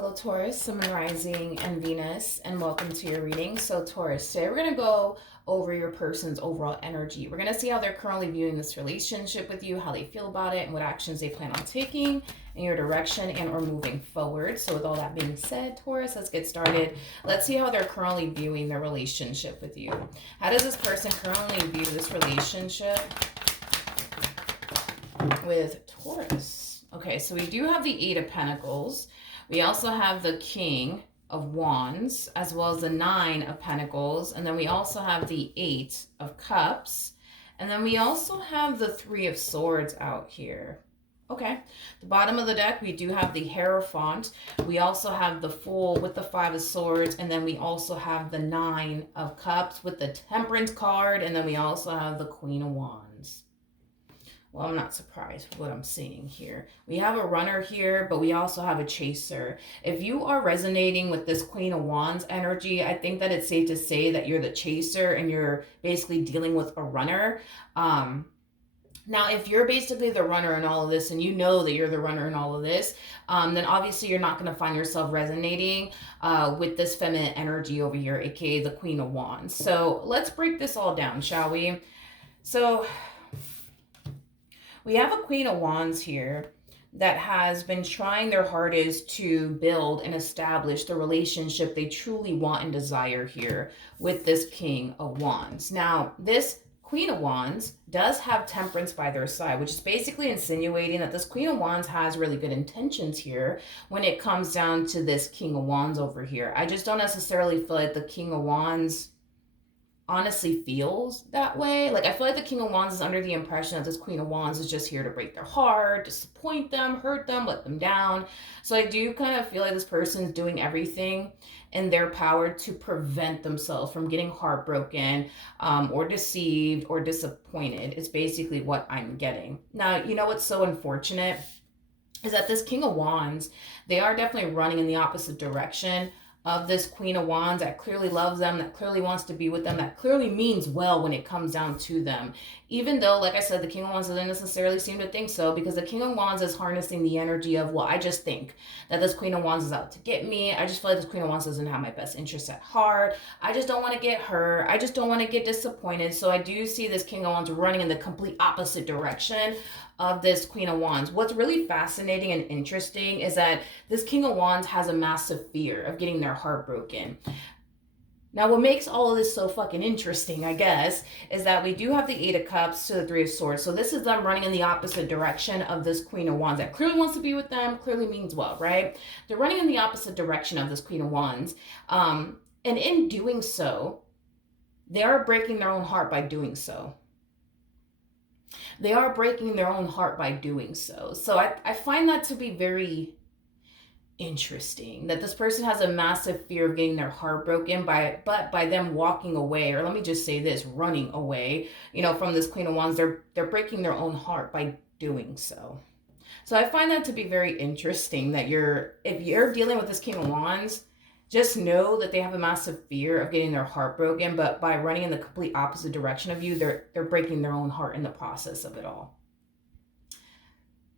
Hello Taurus, Sun, Rising, and Venus, and welcome to your reading. So Taurus, today we're going to go over your person's overall energy. We're going to see how they're currently viewing this relationship with you, how they feel about it, and what actions they plan on taking in your direction and or moving forward. So with all that being said, Taurus, let's get started. Let's see how they're currently viewing their relationship with you. How does this person currently view this relationship with Taurus? Okay, so we do have the Eight of Pentacles. We also have the King of Wands, as well as the Nine of Pentacles. And then we also have the Eight of Cups. And then we also have the Three of Swords out here. Okay, the bottom of the deck, we do have the Hierophant. We also have the Fool with the Five of Swords. And then we also have the Nine of Cups with the Temperance card. And then we also have the Queen of Wands. Well, I'm not surprised with what I'm seeing here. We have a runner here, but we also have a chaser. If you are resonating with this Queen of Wands energy, I think that it's safe to say that you're the chaser and you're basically dealing with a runner. Now, if you're basically the runner in all of this and you know that you're the runner in all of this, then obviously you're not going to find yourself resonating with this feminine energy over here, aka the Queen of Wands. So let's break this all down, shall we? So we have a Queen of Wands here that has been trying their hardest to build and establish the relationship they truly want and desire here with this King of Wands. Now, this Queen of Wands does have Temperance by their side, which is basically insinuating that this Queen of Wands has really good intentions here when it comes down to this King of Wands over here. I just don't necessarily feel like the King of Wands honestly feels that way. Like, I feel like the King of Wands is under the impression that this Queen of Wands is just here to break their heart, disappoint them, hurt them, let them down. So I do kind of feel like this person is doing everything in their power to prevent themselves from getting heartbroken or deceived or disappointed is basically what I'm getting. Now, you know what's so unfortunate is that this King of Wands, they are definitely running in the opposite direction of this Queen of Wands that clearly loves them, that clearly wants to be with them, that clearly means well when it comes down to them. Even though, like I said, the King of Wands doesn't necessarily seem to think so, because the King of Wands is harnessing the energy of, well, I just think that this Queen of Wands is out to get me. I just feel like this Queen of Wands doesn't have my best interests at heart. I just don't want to get hurt. I just don't want to get disappointed. So I do see this King of Wands running in the complete opposite direction of this Queen of Wands. What's really fascinating and interesting is that this King of Wands has a massive fear of getting their heart broken. Now, what makes all of this so fucking interesting, I guess, is that we do have the Eight of Cups to the Three of Swords. So this is them running in the opposite direction of this Queen of Wands that clearly wants to be with them, clearly means well, right? They're running in the opposite direction of this Queen of Wands. And in doing so, they are breaking their own heart by doing so. They are breaking their own heart by doing so. So I find that to be very interesting, that this person has a massive fear of getting their heart broken by them walking away, or let me just say this, running away, from this Queen of Wands. They're breaking their own heart by doing so. So I find that to be very interesting, that if you're dealing with this King of Wands, just know that they have a massive fear of getting their heart broken, but by running in the complete opposite direction of you, they're breaking their own heart in the process of it all.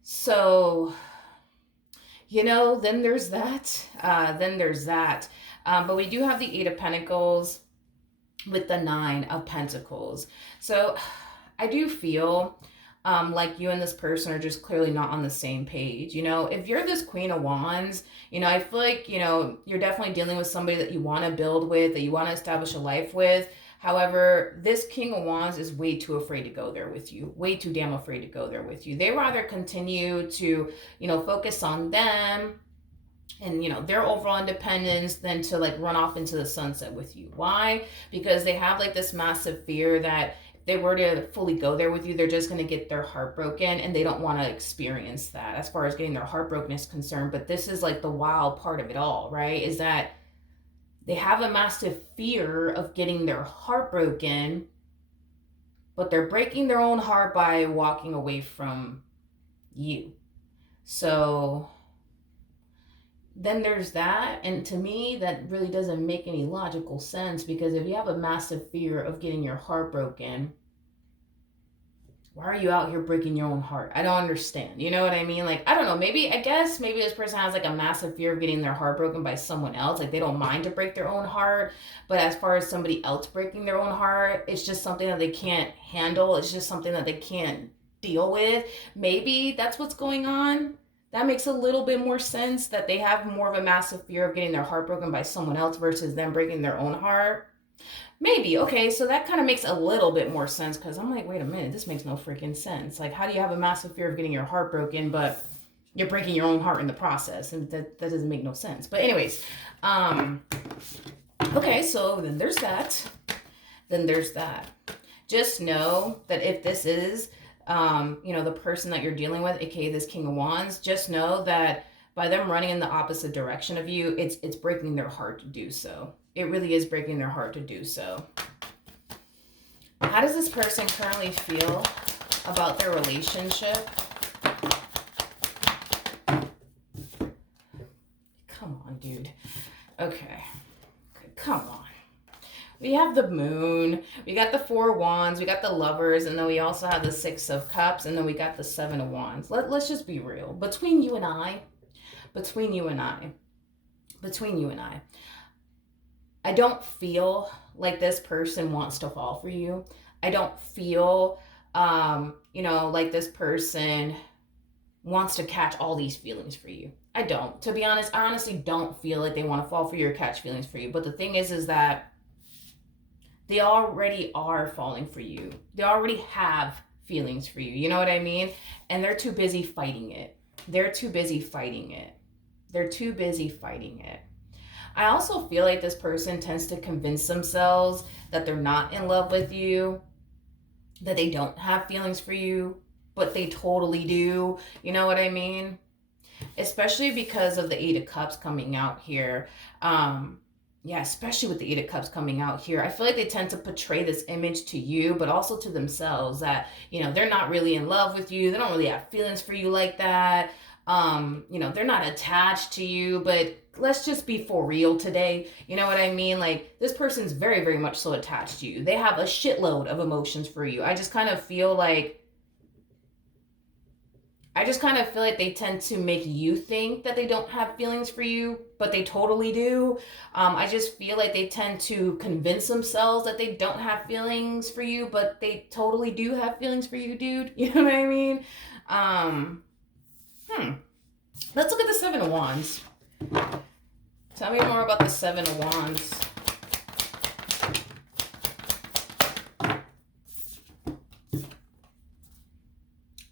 So, then there's that. But we do have the Eight of Pentacles with the Nine of Pentacles. So I do feel like you and this person are just clearly not on the same page. If you're this Queen of Wands, I feel like, you're definitely dealing with somebody that you want to build with, that you want to establish a life with. However, this King of Wands is way too afraid to go there with you, way too damn afraid to go there with you. They rather continue to, focus on them and, their overall independence than to run off into the sunset with you. Why? Because they have this massive fear that they were to fully go there with you, they're just going to get their heart broken, and they don't want to experience that as far as getting their heart broken is concerned. But this is the wild part of it all, right? Is that they have a massive fear of getting their heart broken, but they're breaking their own heart by walking away from you. So then there's that. And to me, that really doesn't make any logical sense, because if you have a massive fear of getting your heart broken, why are you out here breaking your own heart? I don't understand. You know what I mean? Like, I don't know. I guess maybe this person has like a massive fear of getting their heart broken by someone else. Like, they don't mind to break their own heart. But as far as somebody else breaking their own heart, it's just something that they can't handle. It's just something that they can't deal with. Maybe that's what's going on. That makes a little bit more sense, that they have more of a massive fear of getting their heart broken by someone else versus them breaking their own heart. Maybe. Okay, so that kind of makes a little bit more sense, because I'm like, wait a minute, this makes no freaking sense. Like, how do you have a massive fear of getting your heart broken, but you're breaking your own heart in the process? And that doesn't make no sense. But anyways, okay, so then there's that. Just know that if this is, the person that you're dealing with, aka this King of Wands, just know that by them running in the opposite direction of you, it's breaking their heart to do so. It really is breaking their heart to do so. How does this person currently feel about their relationship? Come on, dude. Okay, come on. We have the Moon, we got the Four of Wands, we got the Lovers, and then we also have the Six of Cups, and then we got the Seven of Wands. Let's just be real. Between you and I, I don't feel like this person wants to fall for you. I don't feel, like this person wants to catch all these feelings for you. I don't. To be honest, I honestly don't feel like they want to fall for you or catch feelings for you. But the thing is that they already are falling for you. They already have feelings for you. You know what I mean? And they're too busy fighting it. I also feel like this person tends to convince themselves that they're not in love with you, that they don't have feelings for you, but they totally do. You know what I mean? Especially because of the Eight of Cups coming out here. Especially with the Eight of Cups coming out here, I feel like they tend to portray this image to you, but also to themselves, that, they're not really in love with you. They don't really have feelings for you like that. They're not attached to you, but let's just be for real today. You know what I mean? Like, this person's very, very much so attached to you. They have a shitload of emotions for you. I just kind of feel like they tend to make you think that they don't have feelings for you, but they totally do. I just feel like they tend to convince themselves that they don't have feelings for you, but they totally do have feelings for you, dude. You know what I mean? Let's look at the Seven of Wands. Tell me more about the Seven of Wands.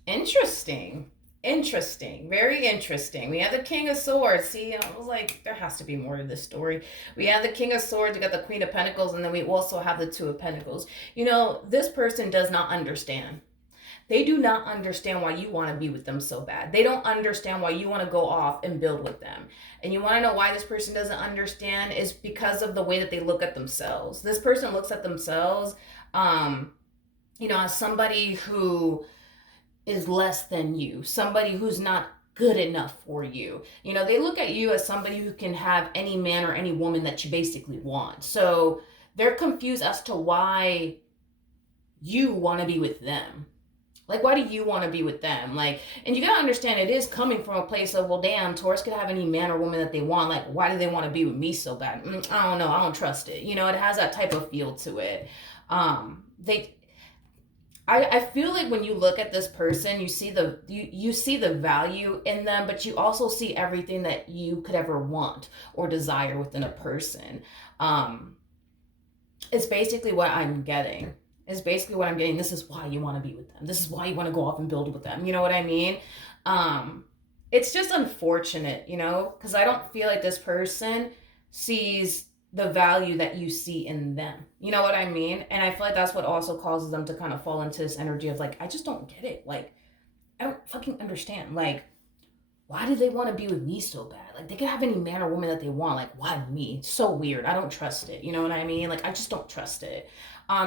Interesting. Very interesting. We have the King of Swords. See, I was like, there has to be more to this story. We have the King of Swords, we got the Queen of Pentacles, and then we also have the Two of Pentacles. This person does not understand. They do not understand why you want to be with them so bad. They don't understand why you want to go off and build with them. And you want to know why this person doesn't understand? Is because of the way that they look at themselves. This person looks at themselves, as somebody who is less than you, somebody who's not good enough for you. They look at you as somebody who can have any man or any woman that you basically want. So they're confused as to why you want to be with them. Like, why do you want to be with them? Like, and you gotta understand, it is coming from a place of, well, damn, Taurus could have any man or woman that they want. Like, why do they want to be with me so bad? I don't know. I don't trust it. It has that type of feel to it. I feel like when you look at this person, you see the value in them, but you also see everything that you could ever want or desire within a person. It's basically what I'm getting. This is why you want to be with them. This is why you want to go off and build with them. You know what I mean? It's just unfortunate, because I don't feel like this person sees the value that you see in them. You know what I mean? And I feel like that's what also causes them to kind of fall into this energy of like, I just don't get it. Like, I don't fucking understand. Like, why do they want to be with me so bad? Like, they could have any man or woman that they want. Like, why me? It's so weird. I don't trust it. You know what I mean? Like, I just don't trust it.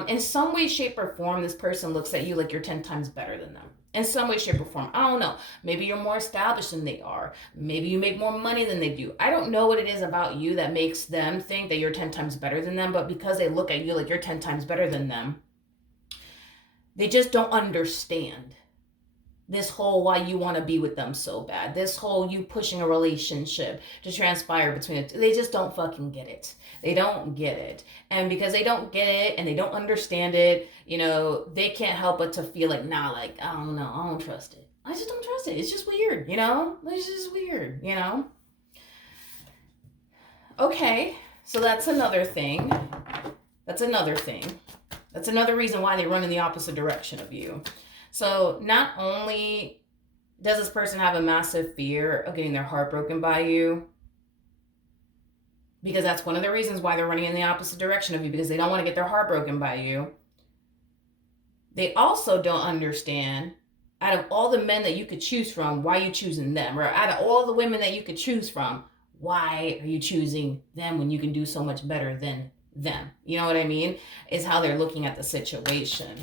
In some way, shape, or form, this person looks at you like you're 10 times better than them. In some way, shape, or form. I don't know. Maybe you're more established than they are. Maybe you make more money than they do. I don't know what it is about you that makes them think that you're 10 times better than them, but because they look at you like you're 10 times better than them, They just don't understand this whole why you want to be with them so bad. This whole you pushing a relationship to transpire between it. They just don't fucking get it. They don't get it. And because they don't get it and they don't understand it, they can't help but to feel like, nah, like, I don't know, I don't trust it. I just don't trust it. It's just weird, It's just weird, Okay, so that's another thing. That's another thing. That's another reason why they run in the opposite direction of you. So not only does this person have a massive fear of getting their heart broken by you, because that's one of the reasons why they're running in the opposite direction of you, because they don't want to get their heart broken by you. They also don't understand, out of all the men that you could choose from, why are you choosing them? Or out of all the women that you could choose from, why are you choosing them when you can do so much better than them? You know what I mean? Is how they're looking at the situation.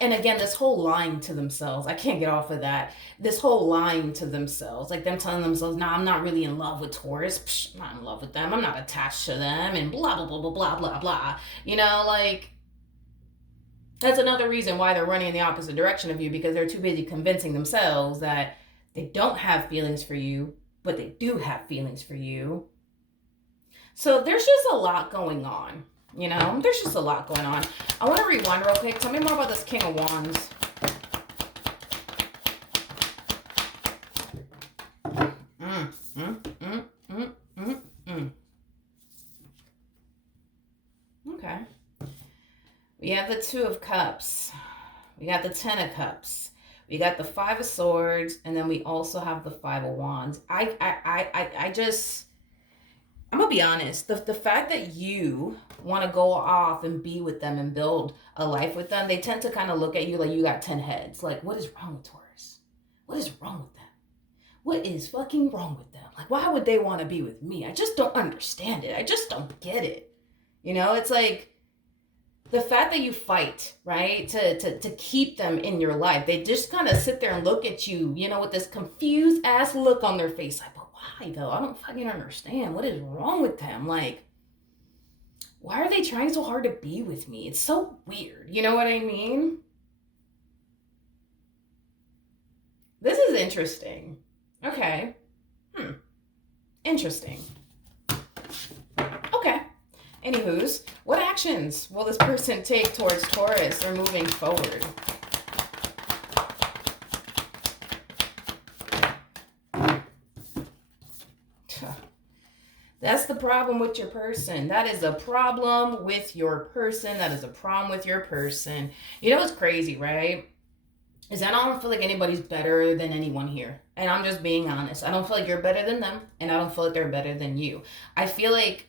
And again, this whole lying to themselves, I can't get off of that. This whole lying to themselves, like them telling themselves, nah, I'm not really in love with Taurus. Psh, I'm not in love with them. I'm not attached to them, and blah, blah, blah, blah, blah, blah, blah. That's another reason why they're running in the opposite direction of you, because they're too busy convincing themselves that they don't have feelings for you, but they do have feelings for you. So there's just a lot going on. There's just a lot going on. I want to rewind real quick. Tell me more about this King of Wands. Okay. We have the Two of Cups. We got the Ten of Cups. We got the Five of Swords, and then we also have the Five of Wands. I'm gonna be honest. The fact that you want to go off and be with them and build a life with them, they tend to kind of look at you like you got 10 heads. Like, what is wrong with Taurus? What is wrong with them? What is fucking wrong with them? Like, why would they want to be with me? I just don't understand it. I just don't get it. It's like the fact that you fight, right, to keep them in your life. They just kind of sit there and look at you, with this confused ass look on their face. Like, why though? I don't fucking understand. What is wrong with them? Like, why are they trying so hard to be with me? It's so weird. You know what I mean? This is interesting. Okay. Interesting. Okay. Anywho's, what actions will this person take towards Taurus or moving forward? That's the problem with your person. That is a problem with your person. That is a problem with your person. You know what's crazy, right? Is that I don't feel like anybody's better than anyone here. And I'm just being honest. I don't feel like you're better than them, and I don't feel like they're better than you. I feel like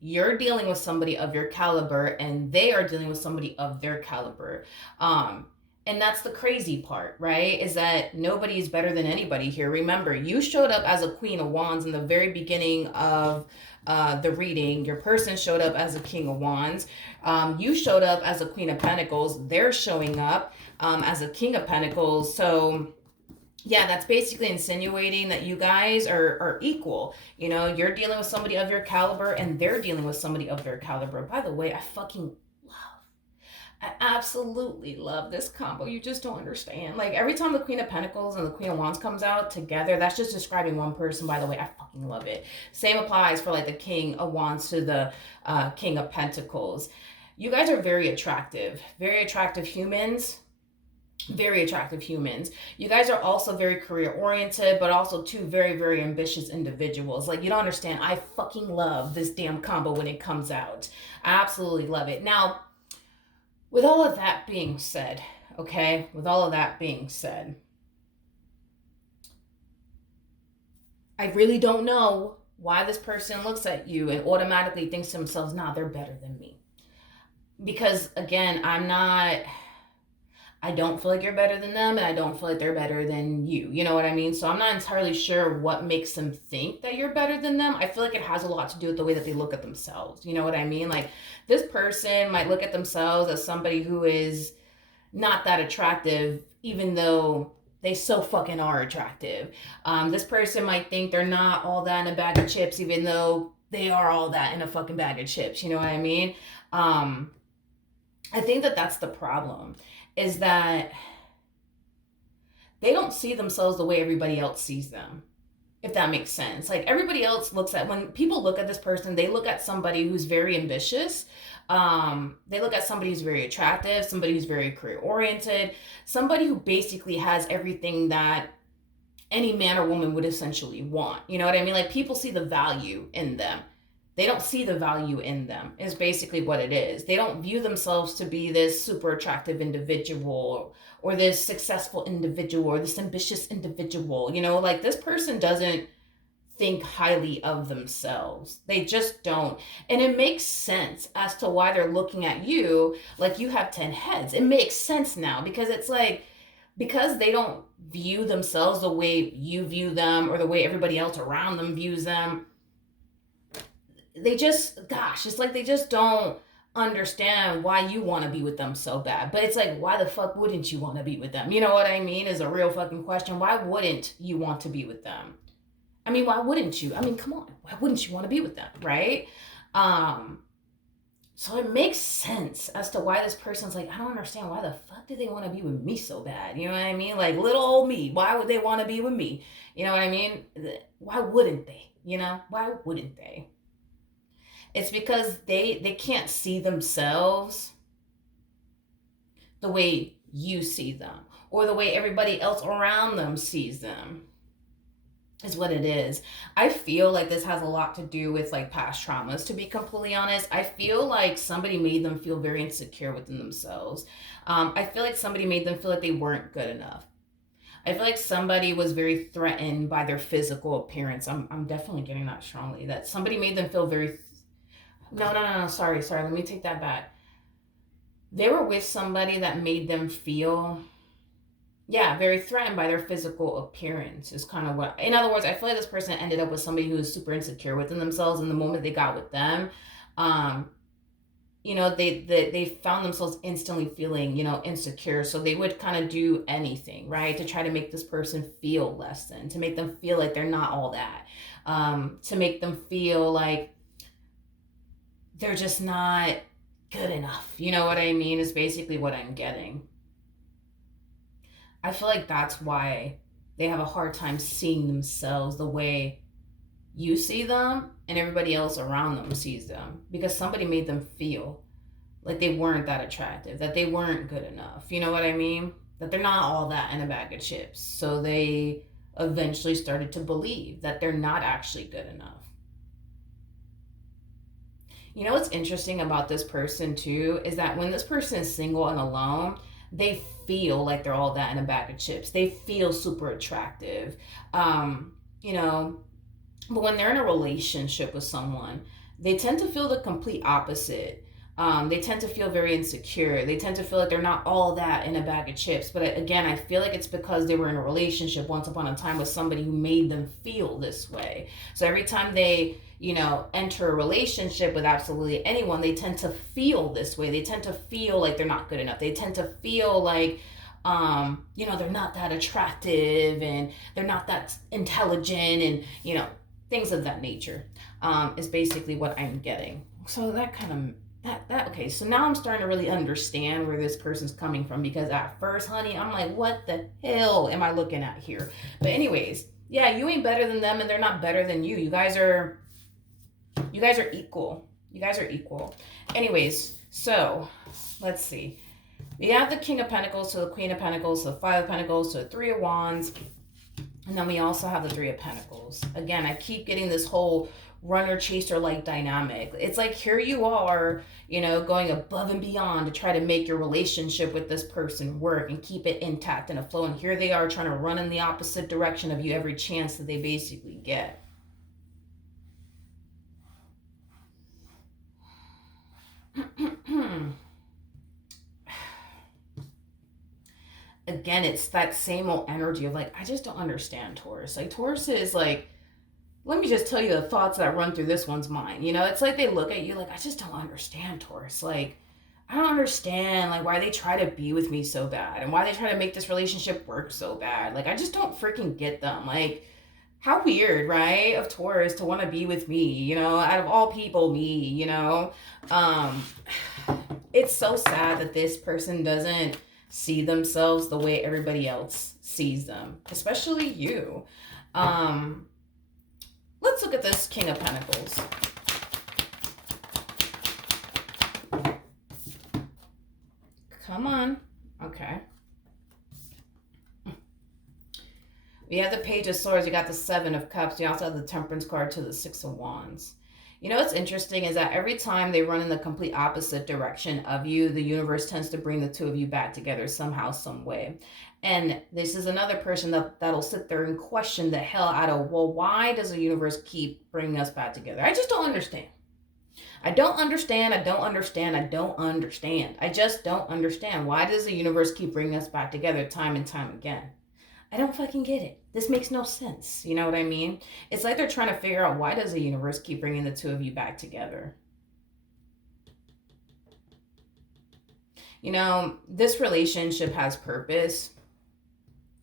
you're dealing with somebody of your caliber, and they are dealing with somebody of their caliber. And that's the crazy part, right? Is that nobody is better than anybody here. Remember, you showed up as a Queen of Wands in the very beginning of the reading. Your person showed up as a King of Wands. You showed up as a Queen of Pentacles. They're showing up as a King of Pentacles. So yeah, that's basically insinuating that you guys are equal. You're dealing with somebody of your caliber, and they're dealing with somebody of their caliber. By the way, I absolutely love this combo. You just don't understand. Like, every time the Queen of Pentacles and the Queen of Wands comes out together, that's just describing one person, by the way. I fucking love it. Same applies for, like, the King of Wands to the King of Pentacles. You guys are very attractive. Very attractive humans. Very attractive humans. You guys are also very career-oriented, but also two very, very ambitious individuals. Like, you don't understand. I fucking love this damn combo when it comes out. I absolutely love it. Now, with all of that being said, okay, I really don't know why this person looks at you and automatically thinks to themselves, nah, they're better than me. Because, again, I don't feel like you're better than them, and I don't feel like they're better than you. You know what I mean? So I'm not entirely sure what makes them think that you're better than them. I feel like it has a lot to do with the way that they look at themselves. You know what I mean? Like, this person might look at themselves as somebody who is not that attractive, even though they so fucking are attractive. This person might think they're not all that in a bag of chips, even though they are all that in a fucking bag of chips. You know what I mean? Um, I think that that's the problem, is that they don't see themselves the way everybody else sees them, if that makes sense. Like, everybody else looks at, when people look at this person, they look at somebody who's very ambitious. They look at somebody who's very attractive, somebody who's very career oriented, somebody who basically has everything that any man or woman would essentially want. You know what I mean? Like, people see the value in them. They don't see the value in them, is basically what it is. They don't view themselves to be this super attractive individual, or this successful individual, or this ambitious individual. You know, like, this person doesn't think highly of themselves. They just don't. And it makes sense as to why they're looking at you like you have 10 heads. It makes sense now, because it's like, because they don't view themselves the way you view them, or the way everybody else around them views them. They just, gosh, it's like they just don't understand why you want to be with them so bad. But it's like, why the fuck wouldn't you want to be with them? You know what I mean? Is a real fucking question. Why wouldn't you want to be with them? I mean, why wouldn't you? I mean, come on. Why wouldn't you want to be with them, right? So it makes sense as to why this person's like, I don't understand, why the fuck do they want to be with me so bad? You know what I mean? Like, little old me, why would they want to be with me? You know what I mean? Why wouldn't they? You know, why wouldn't they? It's because they can't see themselves the way you see them, or the way everybody else around them sees them, is what it is. I feel like this has a lot to do with like past traumas, to be completely honest. I feel like somebody made them feel very insecure within themselves. I feel like somebody made them feel like they weren't good enough. I feel like somebody was very threatened by their physical appearance. I'm definitely getting that strongly, that somebody made them feel very, no, sorry, let me take that back. They were with somebody that made them feel, yeah, very threatened by their physical appearance, is kind of what, in other words, I feel like this person ended up with somebody who was super insecure within themselves, and the moment they got with them, you know, they found themselves instantly feeling, you know, insecure. So they would kind of do anything, right, to try to make this person feel less than, to make them feel like they're not all that, to make them feel like they're just not good enough. You know what I mean? Is basically what I'm getting. I feel like that's why they have a hard time seeing themselves the way you see them and everybody else around them sees them, because somebody made them feel like they weren't that attractive, that they weren't good enough. You know what I mean? That they're not all that in a bag of chips. So they eventually started to believe that they're not actually good enough. You know what's interesting about this person too, is that when this person is single and alone, they feel like they're all that in a bag of chips. They feel super attractive. You know, but when they're in a relationship with someone, they tend to feel the complete opposite. They tend to feel very insecure. They tend to feel like they're not all that in a bag of chips. But again, I feel like it's because they were in a relationship once upon a time with somebody who made them feel this way. So every time they, you know, enter a relationship with absolutely anyone, they tend to feel this way. They tend to feel like they're not good enough. They tend to feel like, you know, they're not that attractive, and they're not that intelligent, and, you know, things of that nature, is basically what I'm getting. So that kind of, okay, so now I'm starting to really understand where this person's coming from, because at first, honey, I'm like, what the hell am I looking at here? But anyways, yeah, you ain't better than them, and they're not better than you. You guys are equal. You guys are equal. Anyways, so let's see. We have the King of Pentacles to the Queen of Pentacles to the Five of Pentacles to the Three of Wands. And then we also have the Three of Pentacles. Again, I keep getting this whole runner chaser like dynamic. It's like, here you are, you know, going above and beyond to try to make your relationship with this person work and keep it intact and afloat. And here they are trying to run in the opposite direction of you every chance that they basically get. Again, it's that same old energy of like, I just don't understand Taurus. Like, Taurus is like, let me just tell you the thoughts that run through this one's mind. You know, it's like they look at you like, I just don't understand Taurus. Like, I don't understand like why they try to be with me so bad, and why they try to make this relationship work so bad. Like, I just don't freaking get them. Like, How weird, right? Of Taurus to want to be with me, out of all people, me, Um, it's so sad that this person doesn't see themselves the way everybody else sees them, especially you. Um, let's look at this King of Pentacles. Come on. Okay. We have the Page of Swords. We got the Seven of Cups. We also have the Temperance card to the Six of Wands. What's interesting is that every time they run in the complete opposite direction of you, the universe tends to bring the two of you back together somehow, some way. And this is another person that'll sit there and question the hell out of, well, why does the universe keep bringing us back together? I just don't understand. I don't understand. I don't understand. I don't understand. I just don't understand. Why does the universe keep bringing us back together time and time again? I don't fucking get it. This makes no sense. You know what I mean? It's like they're trying to figure out, why does the universe keep bringing the two of you back together? This relationship has purpose.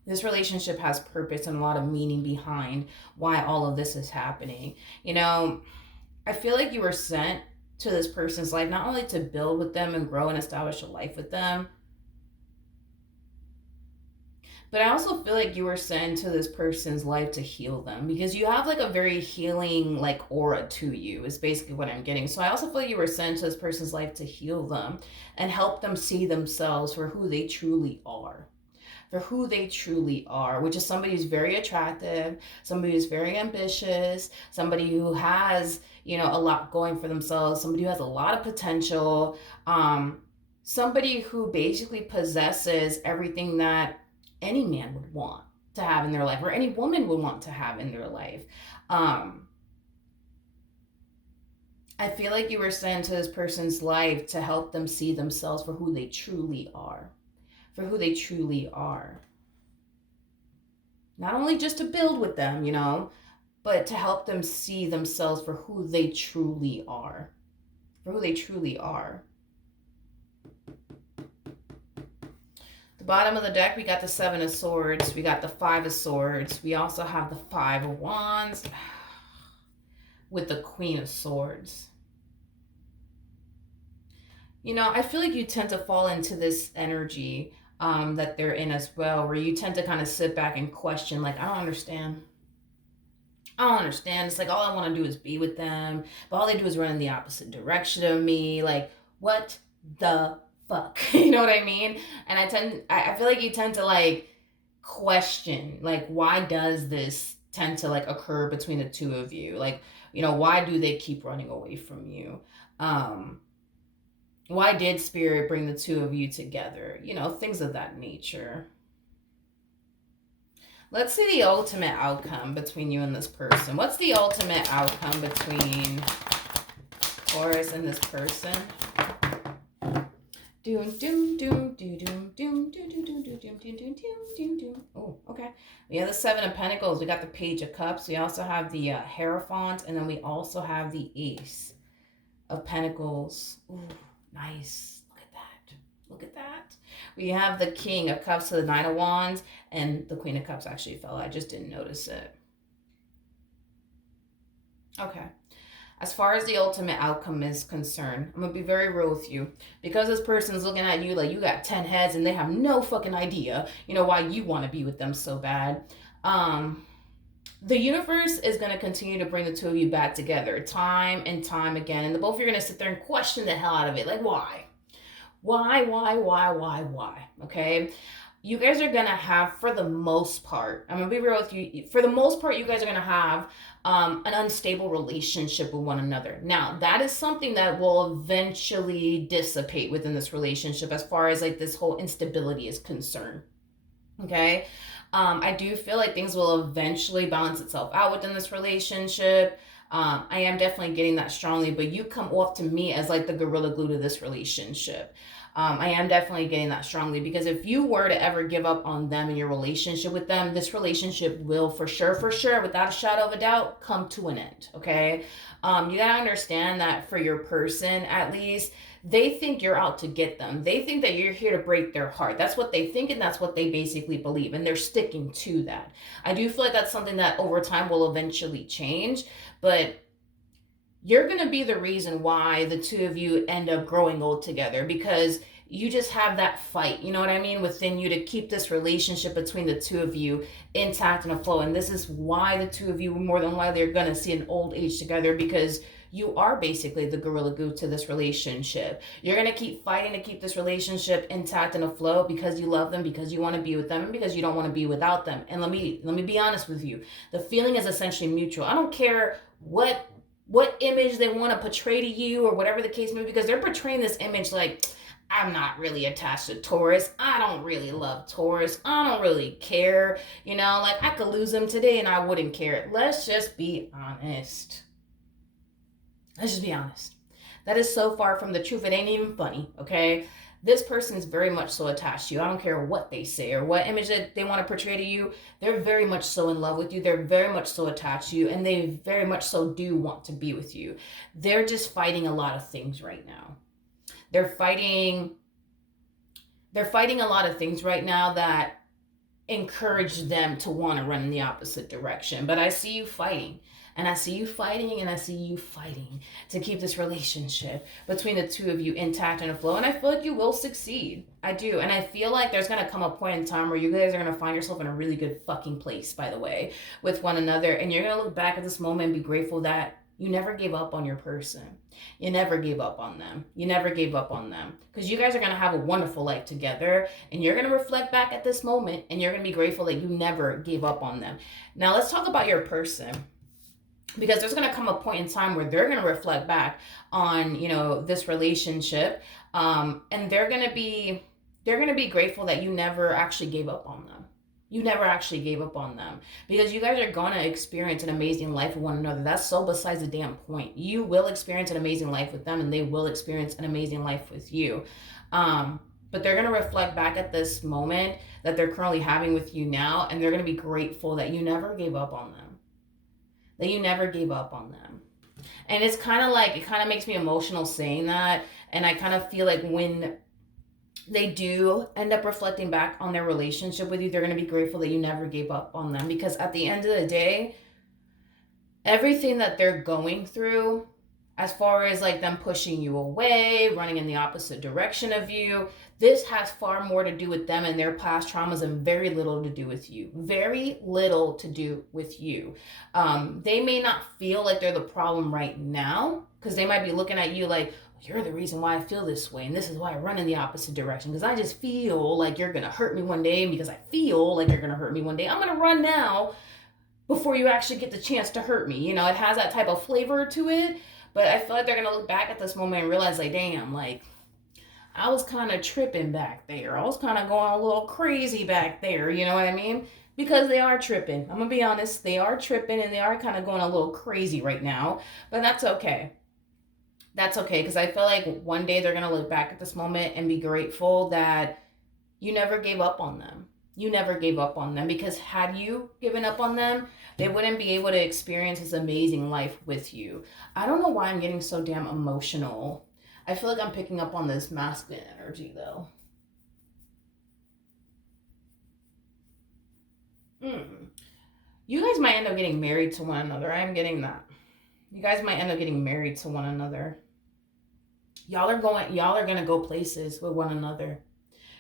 This relationship has purpose and a lot of meaning behind why all of this is happening. I feel like you were sent to this person's life not only to build with them and grow and establish a life with them, but I also feel like you were sent to this person's life to heal them, because you have like a very healing like aura to you, is basically what I'm getting. So I also feel like you were sent to this person's life to heal them and help them see themselves for who they truly are. For who they truly are, which is somebody who's very attractive, somebody who's very ambitious, somebody who has, a lot going for themselves, somebody who has a lot of potential, somebody who basically possesses everything that any man would want to have in their life, or any woman would want to have in their life. I feel like you were sent to this person's life to help them see themselves for who they truly are. For who they truly are. Not only just to build with them, but to help them see themselves for who they truly are. For who they truly are. Bottom of the deck, we got the Seven of Swords. We got the Five of Swords. We also have the Five of Wands with the Queen of Swords. I feel like you tend to fall into this energy that they're in as well, where you tend to kind of sit back and question, like, I don't understand. It's like all I want to do is be with them, but all they do is run in the opposite direction of me. Like, what the fuck? You know what I mean? And I feel like you tend to like question, like, why does this tend to like occur between the two of you? Like, why do they keep running away from you? Why did spirit bring the two of you together? Things of that nature. Let's see the ultimate outcome between you and this person. What's the ultimate outcome between Taurus and this person? Oh, okay. We have the Seven of Pentacles. We got the Page of Cups. We also have the Hierophant, and then we also have the Ace of Pentacles. Ooh, nice. Look at that. Look at that. We have the King of Cups to the Nine of Wands, and the Queen of Cups actually fell. I just didn't notice it. Okay. As far as the ultimate outcome is concerned, I'm going to be very real with you. Because this person's looking at you like you got 10 heads and they have no fucking idea, why you want to be with them so bad. The universe is going to continue to bring the two of you back together time and time again. And the both of you are going to sit there and question the hell out of it. Like, why? Why? Okay? You guys are going to have, for the most part, I'm going to be real with you, for the most part, you guys are going to have an unstable relationship with one another. Now, that is something that will eventually dissipate within this relationship as far as like this whole instability is concerned. Okay? I do feel like things will eventually balance itself out within this relationship. I am definitely getting that strongly, but you come off to me as like the gorilla glue to this relationship. I am definitely getting that strongly, because if you were to ever give up on them and your relationship with them, this relationship will for sure, without a shadow of a doubt, come to an end. Okay. You gotta understand that for your person, at least, they think you're out to get them. They think that you're here to break their heart. That's what they think, and that's what they basically believe, and they're sticking to that. I do feel like that's something that over time will eventually change, but you're going to be the reason why the two of you end up growing old together, because you just have that fight, you know what I mean, within you to keep this relationship between the two of you intact and afloat. And this is why the two of you more than likely are going to see an old age together, because you are basically the gorilla glue to this relationship. You're going to keep fighting to keep this relationship intact and afloat, because you love them, because you want to be with them, and because you don't want to be without them. And let me be honest with you. The feeling is essentially mutual. I don't care what image they want to portray to you or whatever the case may be, because they're portraying this image like, I'm not really attached to Taurus. I don't really love Taurus. I don't really care. You know, like, I could lose them today and I wouldn't care. Let's just be honest. Let's just be honest. That is so far from the truth. It ain't even funny, okay? This person is very much so attached to you. I don't care what they say or what image that they want to portray to you. They're very much so in love with you. They're very much so attached to you, and they very much so do want to be with you. They're just fighting a lot of things right now. They're fighting a lot of things right now that encourage them to want to run in the opposite direction. But I see you fighting. And I see you fighting, and I see you fighting to keep this relationship between the two of you intact and afloat. And I feel like you will succeed. I do. And I feel like there's going to come a point in time where you guys are going to find yourself in a really good fucking place, by the way, with one another. And you're going to look back at this moment and be grateful that you never gave up on your person. You never gave up on them. You never gave up on them. Because you guys are going to have a wonderful life together. And you're going to reflect back at this moment, and you're going to be grateful that you never gave up on them. Now, let's talk about your person. Because there's going to come a point in time where they're going to reflect back on, you know, this relationship. And they're going to be grateful that you never actually gave up on them. You never actually gave up on them, because you guys are going to experience an amazing life with one another. That's so besides the damn point. You will experience an amazing life with them, and they will experience an amazing life with you. But they're going to reflect back at this moment that they're currently having with you now, and they're going to be grateful that you never gave up on them. That you never gave up on them. And it's kind of like, it kind of makes me emotional saying that. And I kind of feel like when they do end up reflecting back on their relationship with you, they're going to be grateful that you never gave up on them. Because at the end of the day, everything that they're going through, as far as like them pushing you away, running in the opposite direction of you, this has far more to do with them and their past traumas and very little to do with you. Very little to do with you. They may not feel like they're the problem right now, because they might be looking at you like, you're the reason why I feel this way, and this is why I run in the opposite direction, because I just feel like you're going to hurt me one day, and because I feel like you're going to hurt me one day, I'm going to run now before you actually get the chance to hurt me. You know, it has that type of flavor to it. But I feel like they're going to look back at this moment and realize, like, damn, like, I was kind of tripping back there. I was kind of going a little crazy back there. You know what I mean? Because they are tripping. I'm going to be honest. They are tripping, and they are kind of going a little crazy right now. But that's okay. That's okay. Because I feel like one day they're going to look back at this moment and be grateful that you never gave up on them. You never gave up on them, because had you given up on them, they wouldn't be able to experience this amazing life with you. I don't know why I'm getting so damn emotional. I feel like I'm picking up on this masculine energy, though. You guys might end up getting married to one another. I am getting that. You guys might end up getting married to one another. Y'all are going to go places with one another.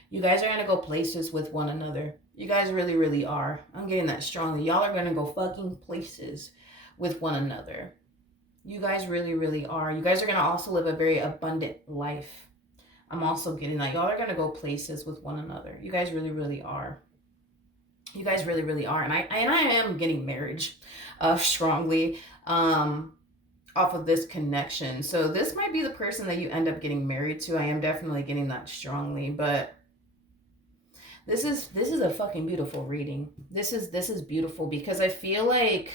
You guys are going to go places with one another. You guys really, really are. I'm getting that strongly. Y'all are going to go fucking places with one another. You guys really, really are. You guys are going to also live a very abundant life. I'm also getting that. Y'all are going to go places with one another. You guys really, really are. You guys really, really are. And I am getting marriage strongly off of this connection. So this might be the person that you end up getting married to. I am definitely getting that strongly. But this is a fucking beautiful reading. This is beautiful, because I feel like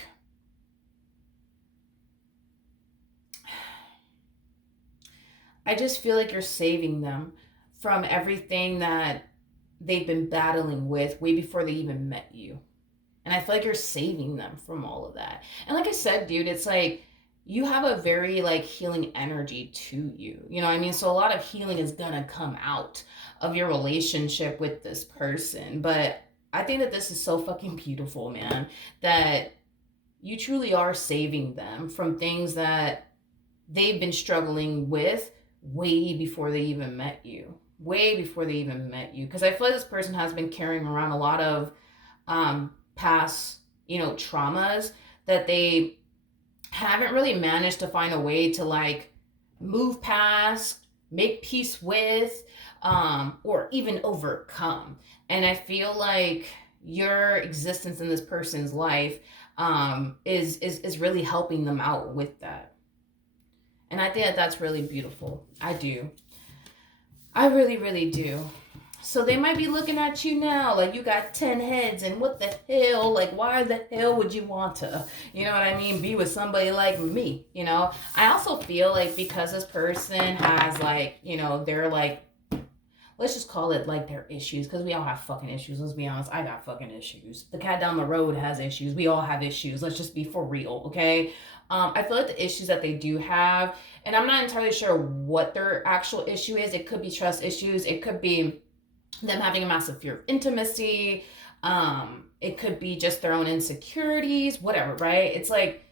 I just feel like you're saving them from everything that they've been battling with way before they even met you. And I feel like you're saving them from all of that. And like I said, dude, it's like you have a very like healing energy to you. You know what I mean? So a lot of healing is gonna come out of your relationship with this person. But I think that this is so fucking beautiful, man, that you truly are saving them from things that they've been struggling with way before they even met you. Way before they even met you. Because I feel like this person has been carrying around a lot of past, traumas that they haven't really managed to find a way to like move past, make peace with, or even overcome. And I feel like your existence in this person's life is really helping them out with that. And I think that that's really beautiful. I do. I really, really do. So they might be looking at you now like you got 10 heads and what the hell, like why the hell would you want to, you know what I mean, be with somebody like me, I also feel like because this person has like, they're like, let's just call it like their issues, because we all have fucking issues. Let's be honest, I got fucking issues. The cat down the road has issues. We all have issues. Let's just be for real, okay? I feel like the issues that they do have, and I'm not entirely sure what their actual issue is. It could be trust issues. It could be them having a massive fear of intimacy. It could be just their own insecurities, whatever, right? It's like,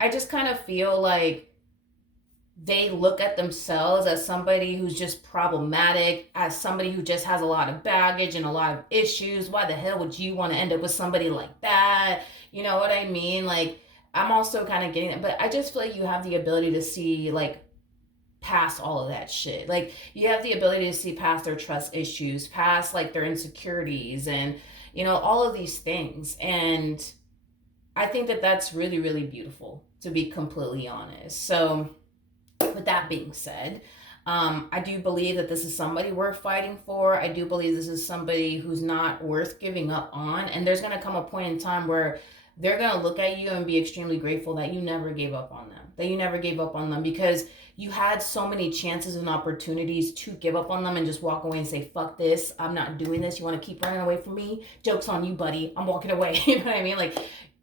I just kind of feel like they look at themselves as somebody who's just problematic, as somebody who just has a lot of baggage and a lot of issues. Why the hell would you want to end up with somebody like that? You know what I mean? Like, I'm also kind of getting it, but I just feel like you have the ability to see, like, past all of that shit. Like, you have the ability to see past their trust issues, past, like, their insecurities, and, all of these things. And I think that that's really, really beautiful, to be completely honest. So, with that being said, I do believe that this is somebody worth fighting for. I do believe this is somebody who's not worth giving up on. And there's going to come a point in time where they're going to look at you and be extremely grateful that you never gave up on them. That you never gave up on them, because you had so many chances and opportunities to give up on them and just walk away and say, fuck this, I'm not doing this. You want to keep running away from me? Joke's on you, buddy. I'm walking away. You know what I mean? Like,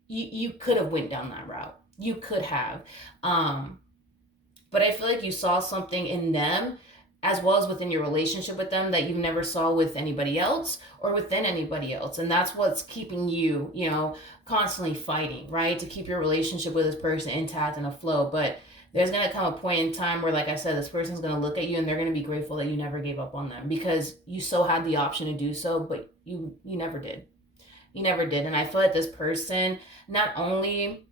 you could have went down that route. You could have. But I feel like you saw something in them, as well as within your relationship with them, that you never saw with anybody else or within anybody else. And that's what's keeping you, constantly fighting, right? To keep your relationship with this person intact and afloat. But there's going to come a point in time where, like I said, this person's going to look at you and they're going to be grateful that you never gave up on them, because you so had the option to do so, but you never did. You never did. And I feel like this person, not only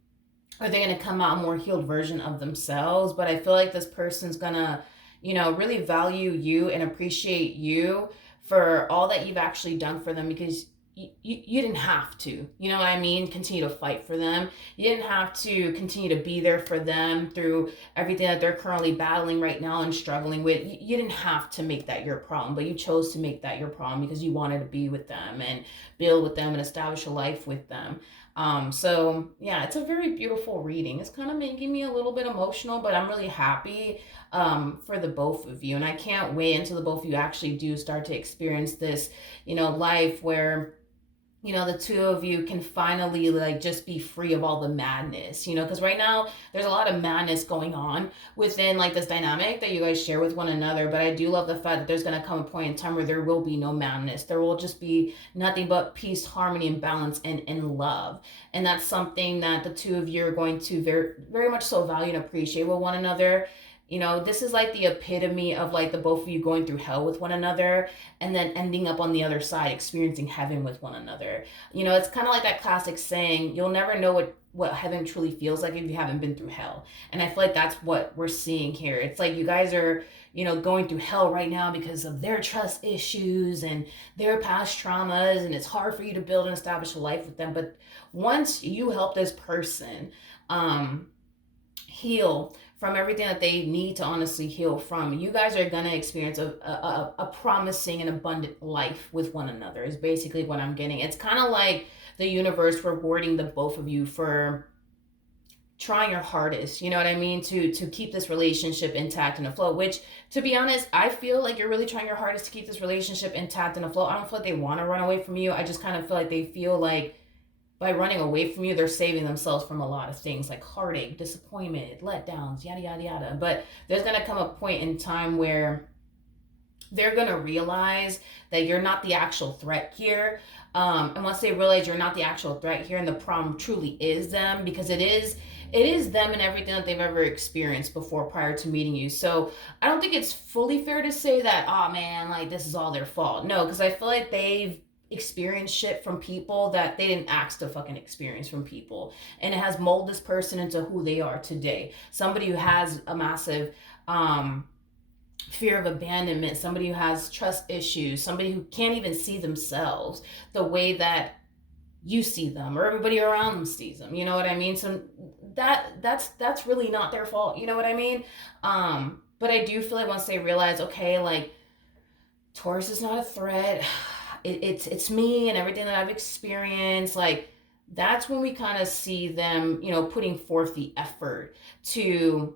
are they going to come out a more healed version of themselves, but I feel like this person's going to, really value you and appreciate you for all that you've actually done for them, because you didn't have to, you know what I mean, continue to fight for them. You didn't have to continue to be there for them through everything that they're currently battling right now and struggling with. You didn't have to make that your problem, but you chose to make that your problem because you wanted to be with them and build with them and establish a life with them. So yeah, it's a very beautiful reading. It's kind of making me a little bit emotional, but I'm really happy for the both of you. And I can't wait until the both of you actually do start to experience this, life where, the two of you can finally like just be free of all the madness, because right now there's a lot of madness going on within like this dynamic that you guys share with one another. But I do love the fact that there's going to come a point in time where there will be no madness. There will just be nothing but peace, harmony, and balance, and love. And that's something that the two of you are going to very, very much so value and appreciate with one another. This is like the epitome of like the both of you going through hell with one another and then ending up on the other side experiencing heaven with one another. It's kind of like that classic saying, you'll never know what heaven truly feels like if you haven't been through hell. And I feel like that's what we're seeing here. It's like you guys are, going through hell right now because of their trust issues and their past traumas, and it's hard for you to build and establish a life with them. But once you help this person heal from everything that they need to honestly heal from, you guys are going to experience a promising and abundant life with one another, is basically what I'm getting. It's kind of like the universe rewarding the both of you for trying your hardest, you know what I mean, to keep this relationship intact and afloat. Which, to be honest, I feel like you're really trying your hardest to keep this relationship intact and afloat. I don't feel like they want to run away from you. I just kind of feel like they feel like by running away from you, they're saving themselves from a lot of things like heartache, disappointment, letdowns, yada yada yada. But there's gonna come a point in time where they're gonna realize that you're not the actual threat here. And once they realize you're not the actual threat here, and the problem truly is them, because it is them and everything that they've ever experienced before prior to meeting you. So I don't think it's fully fair to say that, oh man, like this is all their fault. No, because I feel like they've experienced shit from people that they didn't ask to fucking experience from people. And it has molded this person into who they are today. Somebody who has a massive fear of abandonment, somebody who has trust issues, somebody who can't even see themselves the way that you see them or everybody around them sees them. You know what I mean? So that's really not their fault. You know what I mean? But I do feel like once they realize, okay, like Taurus is not a threat. It's me and everything that I've experienced. Like that's when we kind of see them, putting forth the effort to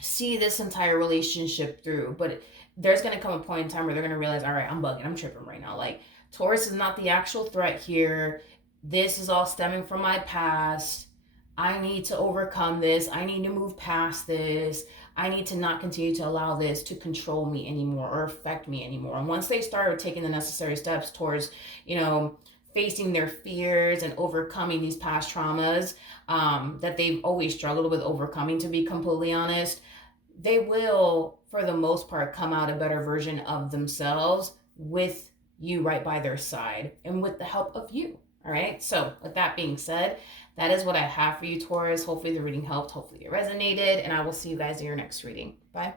see this entire relationship through. But there's going to come a point in time where they're going to realize, all right, I'm bugging, I'm tripping right now. Like Taurus is not the actual threat here. This is all stemming from my past. I need to overcome this. I need to move past this. I need to not continue to allow this to control me anymore or affect me anymore. And once they start taking the necessary steps towards, facing their fears and overcoming these past traumas that they've always struggled with overcoming, to be completely honest, they will, for the most part, come out a better version of themselves with you right by their side and with the help of you. All right. So, with that being said, that is what I have for you, Taurus. Hopefully, the reading helped. Hopefully, it resonated. And I will see you guys in your next reading. Bye.